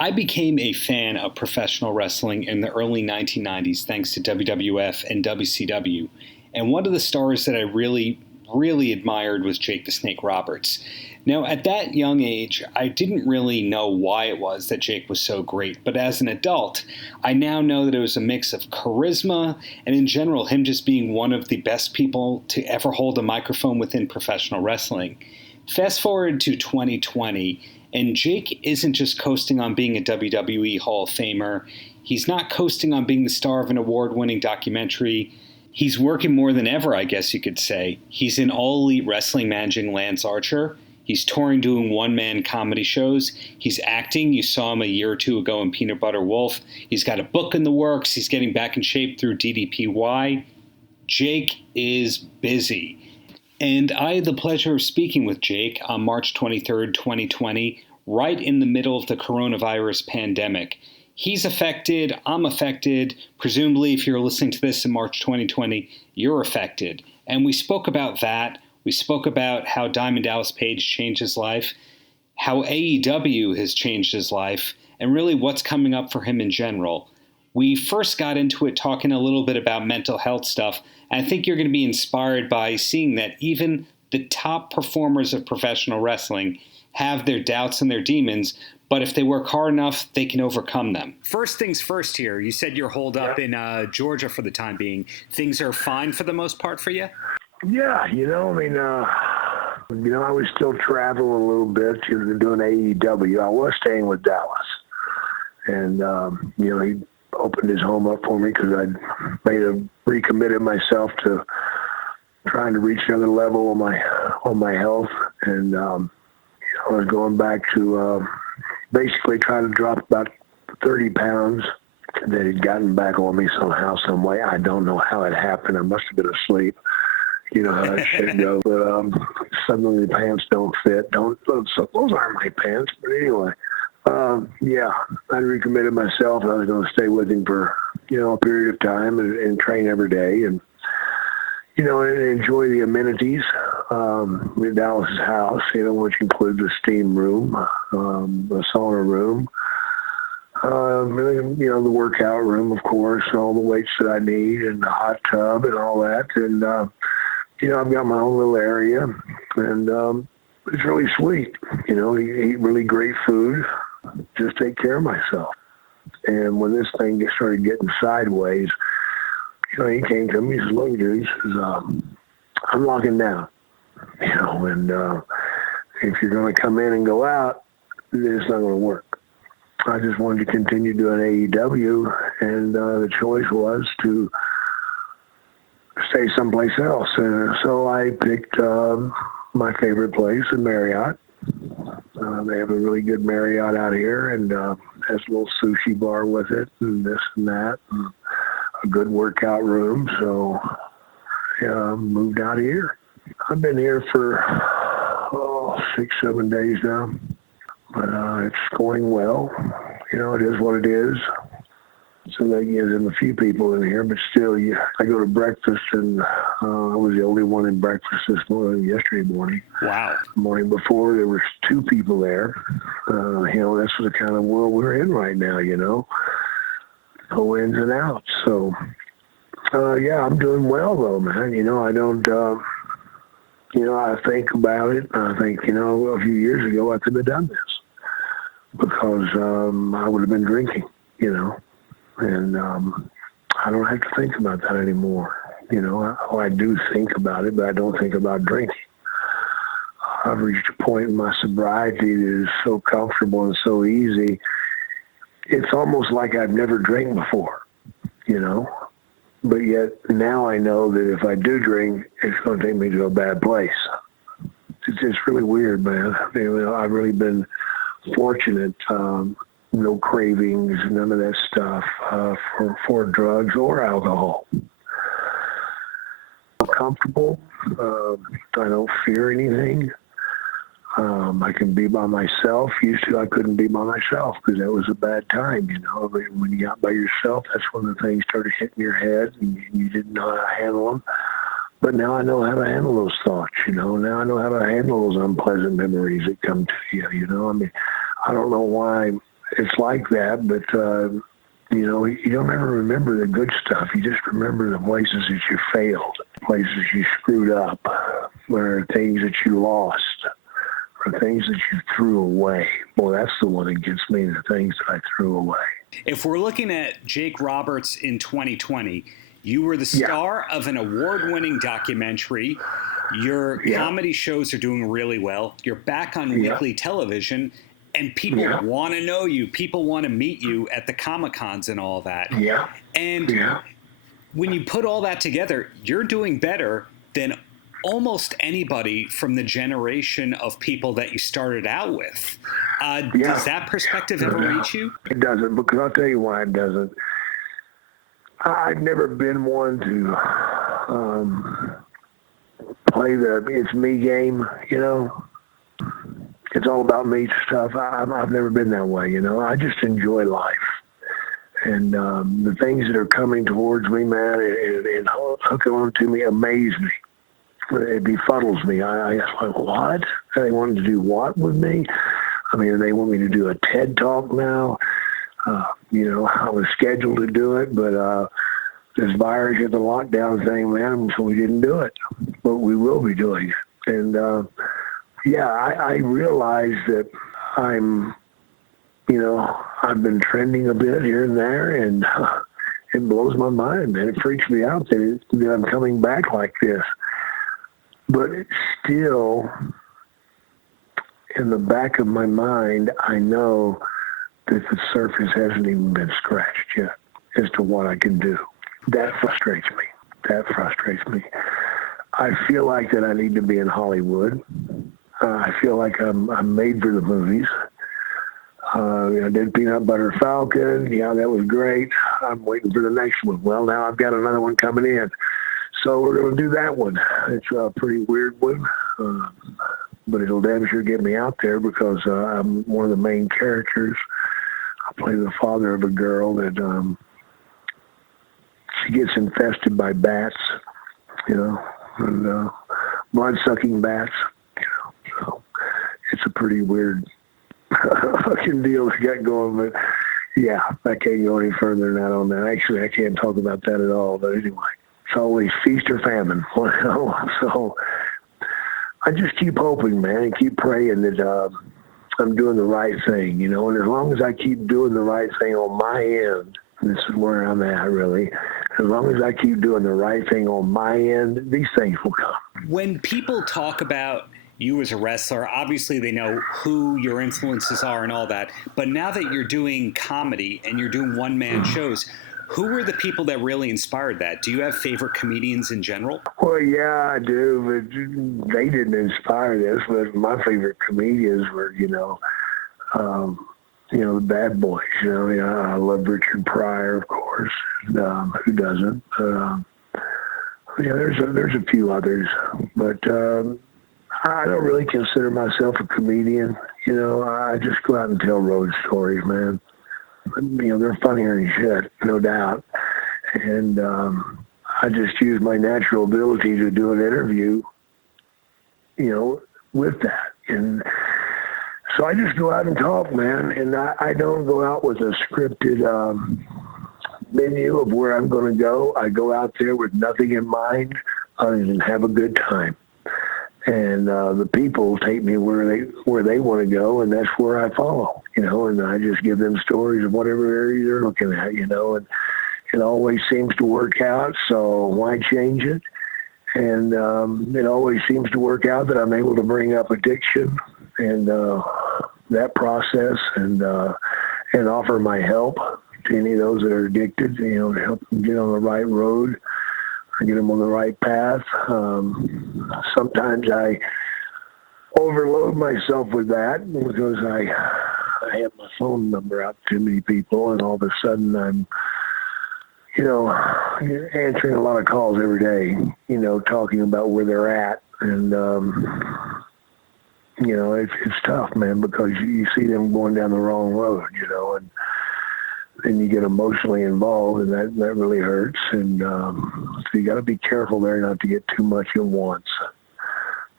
I became a fan of professional wrestling in the early 1990s thanks to WWF and WCW. And one of the stars that I really admired was Jake the Snake Roberts. Now, at that young age, I didn't really know why it was that Jake was so great, but as an adult, I now know that it was a mix of charisma and in general, him just being one of the best people to ever hold a microphone within professional wrestling. Fast forward to 2020, and Jake isn't just coasting on being a WWE Hall of Famer. He's not coasting on being the star of an award-winning documentary. He's working more than ever, I guess you could say. He's in All Elite Wrestling managing Lance Archer. He's touring doing one-man comedy shows. He's acting. You saw him a year or two ago in Peanut Butter Wolf. He's got a book in the works. He's getting back in shape through DDPY. Jake is busy. And I had the pleasure of speaking with Jake on March 23rd, 2020, right in the middle of the coronavirus pandemic. He's affected, I'm affected. Presumably, if you're listening to this in March 2020, you're affected. And we spoke about that. We spoke about how Diamond Dallas Page changed his life, how AEW has changed his life, and really what's coming up for him in general. We first got into it talking a little bit about mental health stuff, and I think you're going to be inspired by seeing that even the top performers of professional wrestling have their doubts and their demons, but if they work hard enough, they can overcome them. First things first here. You said you're holed up in Georgia for the time being. Things are fine for the most part for you? Yeah, I was still traveling a little bit, doing AEW. I was staying with Dallas. And, he opened his home up for me because I'd recommitted myself to trying to reach another level on my health. And I was going back to basically try to drop about 30 pounds that had gotten back on me somehow, some way. I don't know how it happened. I must have been asleep. You know how that shit goes. But suddenly the pants don't fit. Those aren't my pants. But anyway, I recommitted myself. I was going to stay with him for, a period of time and train every day and, and enjoy the amenities in Dallas's house, which includes a steam room, a sauna room, the workout room, of course, all the weights that I need and the hot tub and all that. And, I've got my own little area, and it's really sweet. Eat really great food, just take care of myself. And when this thing started getting sideways, he came to me, he says, look, dude, I'm locking down, and if you're going to come in and go out, it's not going to work. I just wanted to continue doing AEW, and the choice was to stay someplace else. And so I picked my favorite place, a Marriott. They have a really good Marriott out here, and has a little sushi bar with it, and this and that, and a good workout room. So I moved out here. I've been here for 6-7 days now, but it's going well. It is what it is. So that gives him a few people in here, but still, I go to breakfast, and I was the only one in breakfast yesterday morning. Wow. The morning before, there was 2 people there. That's the kind of world we're in right now, no ins and outs. So, I'm doing well, though, man. I don't, I think about it. I think, a few years ago, I could have done this because I would have been drinking, And I don't have to think about that anymore. I do think about it, but I don't think about drinking. I've reached a point in my sobriety that is so comfortable and so easy. It's almost like I've never drank before, But yet now I know that if I do drink, it's going to take me to a bad place. It's just really weird, man. I've really been fortunate. No cravings, none of that stuff for drugs or alcohol. I'm comfortable. I don't fear anything. I can be by myself. Used to, I couldn't be by myself because that was a bad time, When you got by yourself, that's when the things started hitting your head and you didn't know how to handle them. But now I know how to handle those thoughts, Now I know how to handle those unpleasant memories that come to you, I don't know why it's like that, but, you know, you don't ever remember the good stuff. You just remember the places that you failed, places you screwed up, or things that you lost, or things that you threw away. Well, that's the one that gets me, the things that I threw away. If we're looking at Jake Roberts in 2020, you were the star of an award-winning documentary. Your comedy shows are doing really well. You're back on weekly television, and people want to know you. People want to meet you at the Comic-Cons and all that. And when you put all that together, you're doing better than almost anybody from the generation of people that you started out with. Does that perspective ever reach you? It doesn't, because I'll tell you why it doesn't. I've never been one to play the it's me game, you know. It's all about me stuff. I've never been that way, you know. I just enjoy life. And the things that are coming towards me, man, and hooking on to me amaze me. It befuddles me. I like, what? They wanted to do what with me? I mean, they want me to do a TED Talk now. You know, I was scheduled to do it, but this virus hit the lockdown thing, man, so we didn't do it. But we will be doing it. And, I realize that I'm, you know, I've been trending a bit here and there, and it blows my mind, man. It freaks me out that I'm coming back like this. But it's still, in the back of my mind, I know that the surface hasn't even been scratched yet as to what I can do. That frustrates me. I feel like that I need to be in Hollywood. I feel like I'm made for the movies. I did Peanut Butter Falcon. Yeah, that was great. I'm waiting for the next one. Well, now I've got another one coming in. So we're going to do that one. It's a pretty weird one, but it'll damn sure get me out there because I'm one of the main characters. I play the father of a girl that she gets infested by bats, you know, and blood-sucking bats, you know. So it's a pretty weird fucking deal we got going, but yeah, I can't go any further than that on that. Actually, I can't talk about that at all, but anyway. It's always feast or famine, you know. So I just keep hoping, man, and keep praying that I'm doing the right thing, you know. And as long as I keep doing the right thing on my end, this is where I'm at, really. As long as I keep doing the right thing on my end, these things will come. When people talk about you as a wrestler, obviously they know who your influences are and all that. But now that you're doing comedy and you're doing one-man shows, who were the people that really inspired that? Do you have favorite comedians in general? Well, yeah, I do, but they didn't inspire this. But my favorite comedians were, you know, the bad boys. You know, I love Richard Pryor, of course. Who doesn't? There's a few others, but I don't really consider myself a comedian. You know, I just go out and tell road stories, man. You know, they're funnier than shit, no doubt. And I just use my natural ability to do an interview, you know, with that. And so I just go out and talk, man. And I don't go out with a scripted menu of where I'm going to go. I go out there with nothing in mind other than have a good time. And the people take me where they want to go, and that's where I follow, you know, and I just give them stories of whatever area they're looking at, you know, and it always seems to work out, so why change it? And it always seems to work out that I'm able to bring up addiction and that process and offer my help to any of those that are addicted, you know, to help them get on the right road. Get them on the right path. Sometimes I overload myself with that because I have my phone number out to too many people, and all of a sudden I'm, you know, answering a lot of calls every day, you know, talking about where they're at. And, you know, it's tough, man, because you see them going down the wrong road, you know, and you get emotionally involved, and that really hurts. And so you got to be careful there not to get too much at once.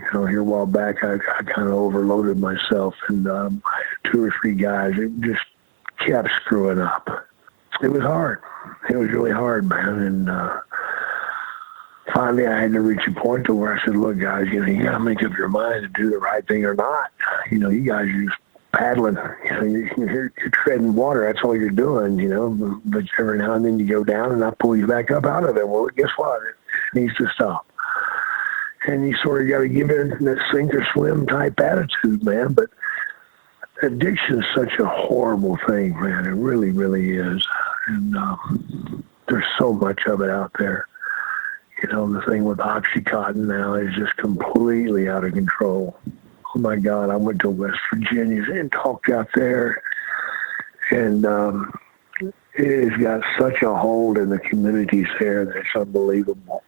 You know, here a while back, I kind of overloaded myself, and I had 2 or 3 guys that just kept screwing up. It was hard. It was really hard, man. And finally, I had to reach a point to where I said, look, guys, you got to make up your mind to do the right thing or not. You guys are just paddling. You're treading water. That's all you're doing, But every now and then you go down, and I pull you back up out of it. Well, guess what? It needs to stop. And you sort of got to give in that sink or swim type attitude, man. But addiction is such a horrible thing, man. It really, really is. And there's so much of it out there. The thing with OxyContin now is just completely out of control. Oh, my God, I went to West Virginia and talked out there. And it has got such a hold in the communities there that it's unbelievable.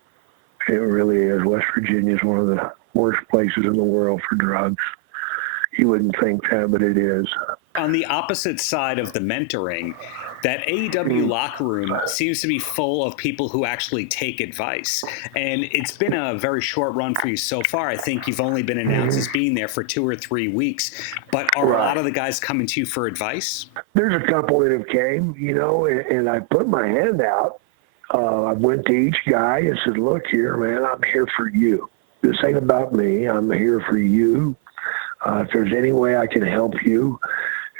It really is. West Virginia is one of the worst places in the world for drugs. You wouldn't think that, but it is. On the opposite side of the mentoring, that AEW locker room seems to be full of people who actually take advice. And it's been a very short run for you so far. I think you've only been announced as being there for 2 or 3 weeks. But are a lot of the guys coming to you for advice? There's a couple that have came, and I put my hand out. I went to each guy and said, look here, man, I'm here for you. This ain't about me. I'm here for you. If there's any way I can help you,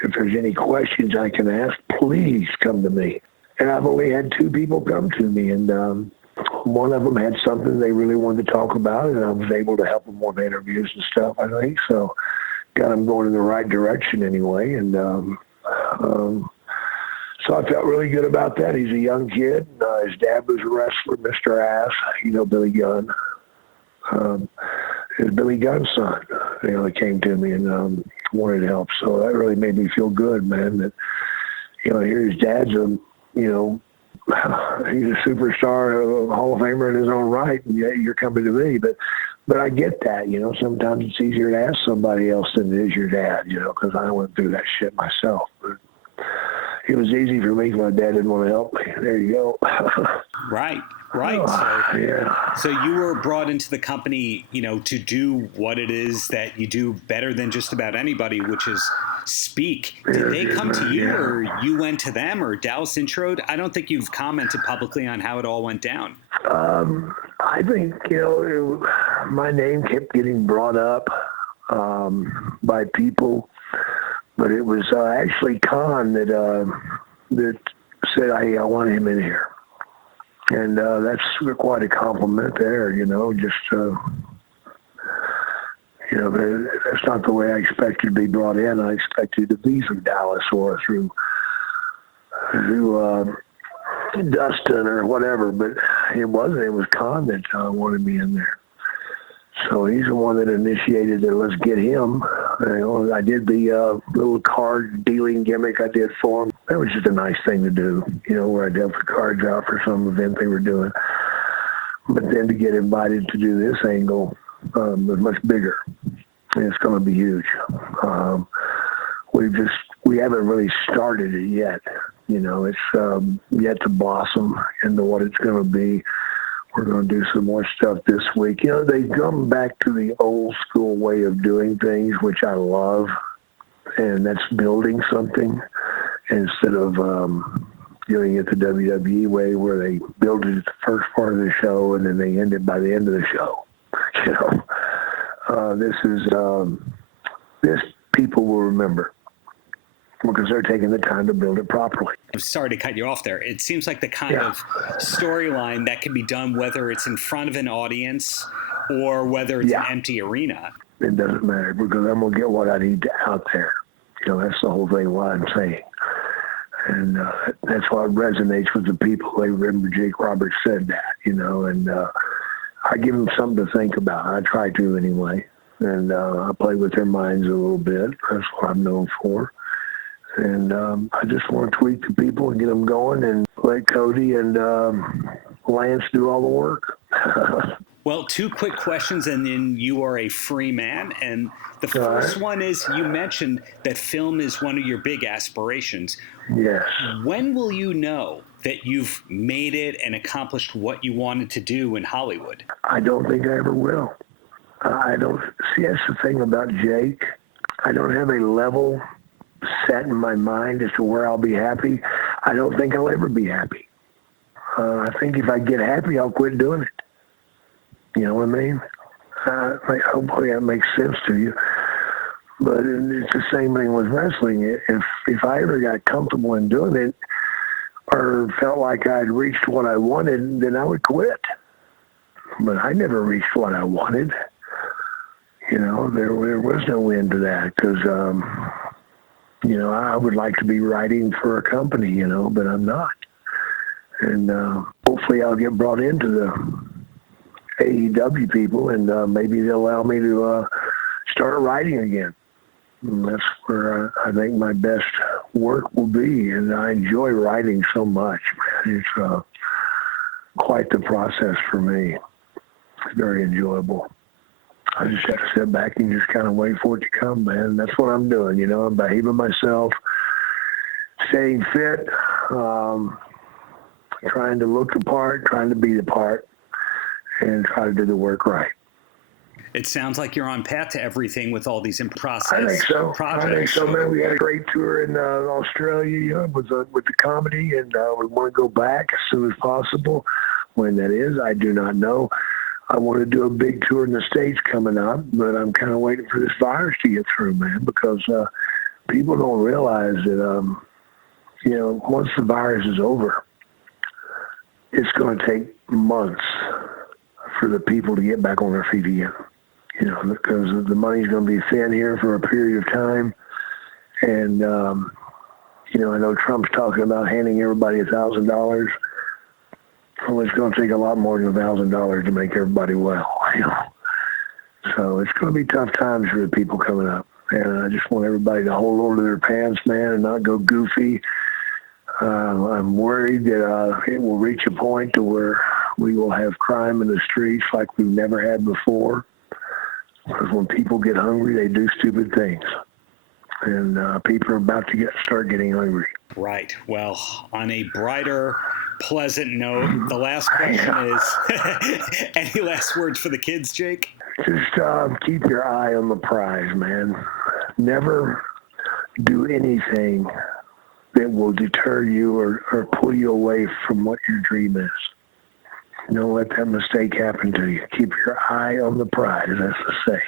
if there's any questions I can ask, please come to me. And I've only had 2 people come to me, and one of them had something they really wanted to talk about, and I was able to help them with interviews and stuff, I think. So got them going in the right direction anyway. And so I felt really good about that. He's a young kid. His dad was a wrestler, Mr. Ass, Billy Gunn. It's Billy Gunn's son, that came to me and wanted to help. So that really made me feel good, man, that, here his dad's he's a superstar, a Hall of Famer in his own right, and yeah, you're coming to me. But I get that, sometimes it's easier to ask somebody else than it is your dad, because I went through that shit myself. But it was easy for me because my dad didn't want to help me. There you go. Right. So you were brought into the company, to do what it is that you do better than just about anybody, which is speak. Did they come to you, or you went to them, or Dallas introed? I don't think you've commented publicly on how it all went down. I think, my name kept getting brought up by people, but it was actually Khan that said, I want him in here. And that's quite a compliment there, that's not the way I expected to be brought in. I expected to be through Dallas or through Dustin or whatever, but it wasn't. It was Khan that wanted me in there. So he's the one that initiated it. Let's get him. I did the little card dealing gimmick I did for him. That was just a nice thing to do, where I dealt the cards out for some event they were doing. But then to get invited to do this angle was much bigger. And it's going to be huge. We haven't really started it yet. It's yet to blossom into what it's going to be. We're going to do some more stuff this week. They've come back to the old school way of doing things, which I love, and that's building something instead of doing it the WWE way, where they build it at the first part of the show and then they end it by the end of the show. This people will remember, because they're taking the time to build it properly. I'm sorry to cut you off there. It seems like the kind of storyline that can be done, whether it's in front of an audience or whether it's an empty arena. It doesn't matter, because I'm going to get what I need out there. That's the whole thing, what I'm saying. And that's what resonates with the people. They remember Jake Roberts said that, and I give them something to think about. I try to anyway. And I play with their minds a little bit. That's what I'm known for. And I just want to tweak the people and get them going and let Cody and Lance do all the work. Well, 2 quick questions, and then you are a free man. And the first one is, you mentioned that film is one of your big aspirations. Yes. When will you know that you've made it and accomplished what you wanted to do in Hollywood? I don't think I ever will. I don't see. That's the thing about Jake. I don't have a level set in my mind as to where I'll be happy, I don't think I'll ever be happy. I think if I get happy, I'll quit doing it. You know what I mean? Hopefully that makes sense to you. But it's the same thing with wrestling. If I ever got comfortable in doing it or felt like I'd reached what I wanted, then I would quit. But I never reached what I wanted. You know, there was no end to that because, you know, I would like to be writing for a company, you know, but I'm not. And hopefully I'll get brought into the AEW people, and maybe they'll allow me to start writing again. And that's where I think my best work will be, and I enjoy writing so much, man. It's quite the process for me. It's very enjoyable. I just have to sit back and just kind of wait for it to come, man. That's what I'm doing, you know. I'm behaving myself, staying fit, trying to look the part, trying to be the part, and try to do the work right. It sounds like you're on path to everything with all these in-process projects. I think so, man. We had a great tour in Australia, you know, with the comedy, and we want to go back as soon as possible. When that is, I do not know. I want to do a big tour in the States coming up, but I'm kind of waiting for this virus to get through, man, because people don't realize that, you know, once the virus is over, it's going to take months for the people to get back on their feet again, you know, because the money's going to be thin here for a period of time. And, you know, I know Trump's talking about handing everybody $1,000. Well, it's going to take a lot more than $1,000 to make everybody well, you know. So it's going to be tough times for the people coming up. And I just want everybody to hold on to their pants, man, and not go goofy. I'm worried that it will reach a point to where we will have crime in the streets like we've never had before. Because when people get hungry, they do stupid things. And people are about to start getting hungry. Right. Well, on a brighter, pleasant note, the last question is, any last words for the kids, Jake? Just keep your eye on the prize, man. Never do anything that will deter you or pull you away from what your dream is. Don't let that mistake happen to you. Keep your eye on the prize, as they say.